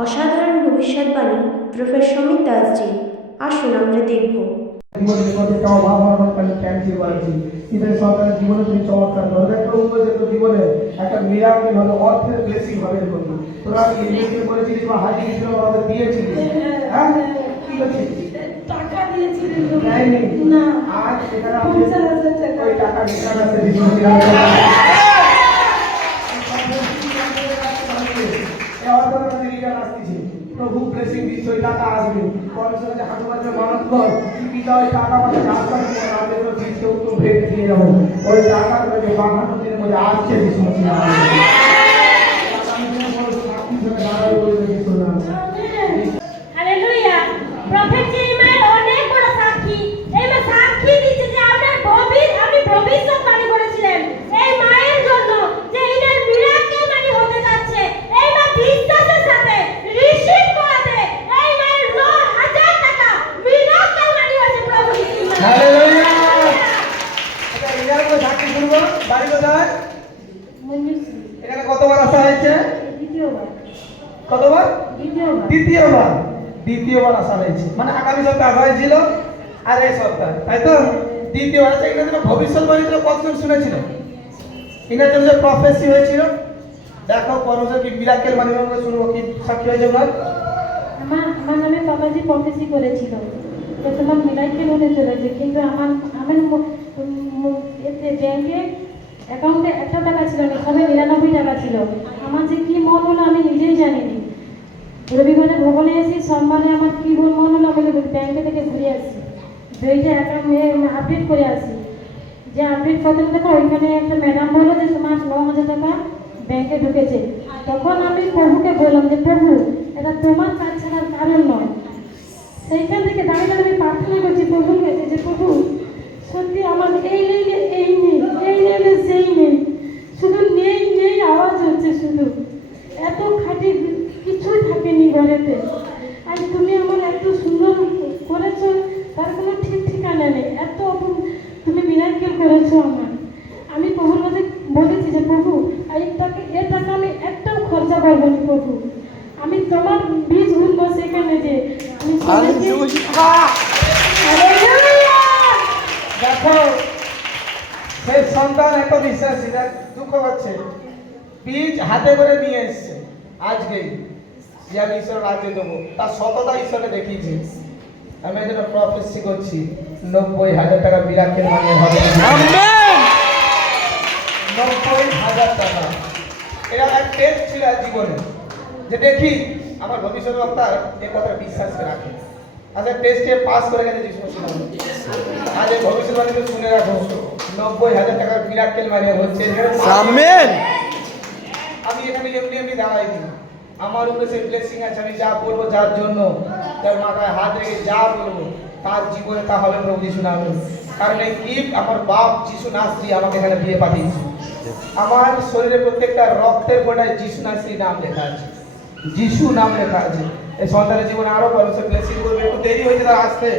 অসাধারণ ভবিষ্যৎবাণী প্রফেসর সমীর দাসজি। আসুন আমরা দেখব। জীবনে তুমি চমৎকার জীবনে একটা মিরাকেল হলো, অর্থের ব্লেসিং হবে। তোরা ইনভেস্ট করেছিলিস বা হাজির ছিল আমাদের দিয়েছিলিস, হ্যাঁ কি করছিস? টাকা দিয়েছিলেন না, আজ সেখানে ওই টাকা রিটার্ন আছে প্রভু ব্লেসিং দিচ্ছে, ওই টাকা আসবে। পরমেশ্বর যে হাতে মাঝে মানত কর, পিতা ওই টাকা মাঝে আসবে, আমাদের তো দিচ্ছে উত্তর ভেঙে দিয়ে যাবো। ওই টাকা যে 52 দিনের মধ্যে আসছে যিশু মসিহ হালেলুয়া। প্রফেট জেরেমিয়া অনেক বড় সাক্ষী। এই মা সাক্ষী দিচ্ছে যে আপনার আপনি ভবিষ্যৎবাণী করেছিলেন এই মায়ের জন্য যে ইনার মিরাকেল মানি হতে যাচ্ছে। এই মা বিশ্বাসের সাথে রিসিভ করাতে এই মায়ের 9000 টাকা মিরাকেল মানি হয়েছে প্রভু যিশু। হালেলুয়া। এটা ইনার করে সাক্ষী শুনবো। বাড়ি কোথায়? এখানে কতবার আসা হয়েছে? কতবার? দ্বিতীয়বার আসা হয়েছে। মানে আগামী সপ্তাহে আসা হয়েছিল আর এই সপ্তাহে, তাই তো? দ্বিতীয়বার আছে। এখানে ভবিষ্যৎবাণী কতজন শুনেছিল? এনার জন্য যে প্রফেসি হয়েছিল, দেখো পরমেশ্বর কি মিরাকেল বাণী আমরা শুনবো, কি সাক্ষী হয়েছে ওনার। আমার নামে বাবাজি প্রফেসি করেছিল যে তোমার মিরাকেল হতে চলেছে, কিন্তু আমার এতে ব্যাংকে অ্যাকাউন্টে 1 টাকা ছিল না, সবে 99 টাকা ছিল। আমার যে কি মন হলো আমি নিজেই জানিনি। রবিবারে ভবনে এসে সোমবারে আমার কি মন হলো, আমি ব্যাংকে থেকে ঘুরে আসি, দুইটা অ্যাকাউন্ট আপডেট করে আসি। যে আপডেট করতে দেখো ওইখানে একটা ম্যাডাম বললো যে তোমার 9000 টাকা ব্যাংকে ঢুকেছে। তখন আমি প্রভুকে বললাম যে প্রভু এটা তোমার কাজ ছাড়ার কারণ নয়। সেইখান থেকে দাঁড়িয়ে আমি প্রার্থনা করছি প্রভুর কাছে যে প্রভু সত্যি আমার এই নেই এই নেই, এই নেই সেই নেই, শুধু নেই নেই আওয়াজ হচ্ছে, শুধু এত খাটি কিছুই থাকেনি ঘরেতে। আর তুমি আমার এত সুন্দর করেছো, তার কোনো ঠিক ঠিকানা নেই। এত তুমি মিরাকেল করেছো আমার। আমি প্রভুর কাছে বলেছি যে প্রভু এ টাকা আমি একটাও খরচা করবো না প্রভু, আমি তোমার বীজ বুনবো সেখানে যে দেখো সেই সন্তান এত বিশ্বাসী, দুঃখ হচ্ছে বীজ হাতে করে নিয়ে এসছে আজকেই যে আমি ঈশ্বর রাজ্যে দেবো, তার সততা ঈশ্বরকে দেখিয়েছি। আমি এজন্য প্রফেসি করছি 90,000 টাকা মিরাকেল মানে হবে। 90,000 টাকা। এটা এক টেস্ট ছিল জীবনে, যে দেখি আমার ভবিষ্যৎ বক্তার এ কথা বিশ্বাস রাখে। আচ্ছা টেস্টে পাস করে গেছে যিশু মসিহ। আজ এই ভবিষ্যৎবাণীতে শুনে রাখো 90,000 টাকার মিরাকেল মানে হচ্ছে। আমেন। আমি এখানে এমনি দাঁড়াইনি, আমার উপরে সেই ব্লেসিং আছে। আমি যা বলবো যার জন্য, তার মাথায় হাত রেখে যা বলবো তার জীবনে তা হবে প্রভু যিশু নামে। কারণ এই গিফট আমার বাপ যিশু নাসরি আমাকে এখানে দিয়ে পাঠিয়েছে। আমার শরীরে প্রত্যেকটা রক্তের ফোঁটায় যিশু নাসরি নাম লেখা আছে, যিশু নাম লেখা আছে। এই সন্তানের জীবনে আরো পরমেশ্বর ব্লেসিং করবে। একটু দেরি হয়েছে তার আসতে,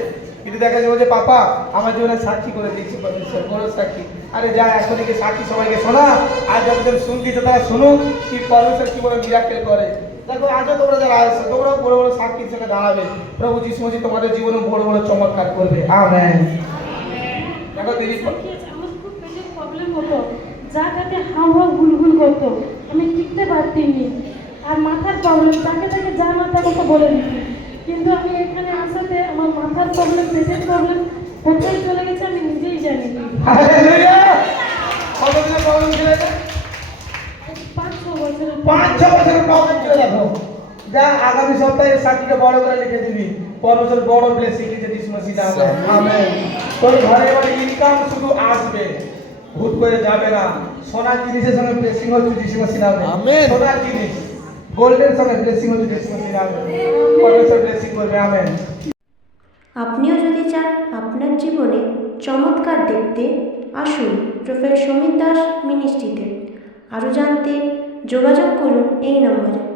কিন্তু দেখা যাবে যে পাপা আমার জীবনে সাক্ষী করে দিচ্ছি পরমেশ্বর, বড় সাক্ষী। আরে যা এখনই কি সাক্ষী সবাইকে শোনা, আর যতজন শুনতেছে তারা শুনুক কি পরমেশ্বর কি বলে মিরাকেল করে। দেখো আজও তোমরা যারা আসছো তোমরাও বড় বড় সাক্ষী হিসেবে দাঁড়াবে। প্রভু যিশু মসিহ তোমাদের জীবনে বড় বড় চমৎকার করবে। আমেন। দেখো দিদি আমার খুব পেটের প্রবলেম হতো, জায়গাতে হাওয়া গুলগুল করতো, আমি টিকতে পারতিনি। আর মাথার প্রবলেম, তাকে তাকে যা মাথা কথা বলে দিতি, কিন্তু আমি এখানে আসাতে আমার মাথার প্রবলেম, পেটের প্রবলেম কোথায় চলে গেছে আমি নিজেই জানি। হালেলুয়া। কতদিনের প্রবলেম ছিল এটা? 5-6 বছরের 5-6 বছরের প্রবলেম ছিল। দেখো যা আগামী সপ্তাহে সাক্ষীকে বড় করে লিখে দিবি, পরমেশ্বর বড় ব্লেসিং দিতে যিশু মসিহ নামে। আমেন। তোর ঘরে এবারে ইনকাম শুধু আসবে, হুট করে যাবে না। সোনার জিনিসের সঙ্গে ব্লেসিং হচ্ছে যিশু মসিহ নামে। আমেন। সোনার জিনিস গোল্ডের সঙ্গে ব্লেসিং হচ্ছে যিশু মসিহ নামে। পরমেশ্বর ব্লেসিং করবে। আমেন। আপনিও যদি চান আপনার জীবনে চমৎকার দেখতে, আসুন প্রফেসর সমীর দাস মিনিস্ট্রিতে। আরও জানতে যোগাযোগ করুন এই নম্বরে।